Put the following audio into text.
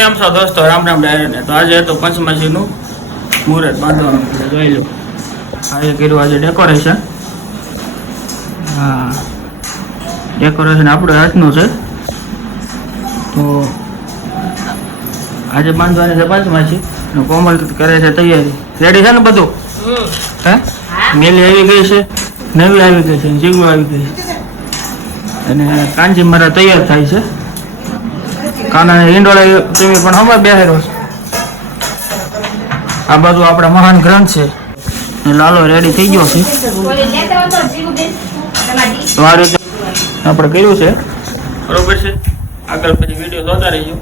એમ છો દોસ્તો, રામ રામ ડાયરેને. તો આજે તો પંચમાસીનું મુહૂર્ત બાંધવાનું જોઈ લો. આજે કર્યું આજે ડેકોરેશન. હા, ડેકોરેશન આપણું હાથનું છે. તો આજે બાંધવાની છે પંચમાસી. કોમલ કરે છે તૈયારી. રેડી છે ને બધું? હે, મેલી આવી ગઈ છે, નવી આવી ગઈ છે, જીગુ આવી ગઈ છે અને કાંજી મારા તૈયાર થાય છે. કાના ઈંડોળા ટીવી પણ હમણાં બેહેરો છે. આ બધું આપણા મહાન ગ્રંથ છે. લાલો રેડી થઈ ગયો છે. તો આ રીતે આપણે કર્યું છે, બરોબર છે. આગળ પછી વિડીયો જોતા રહીજો.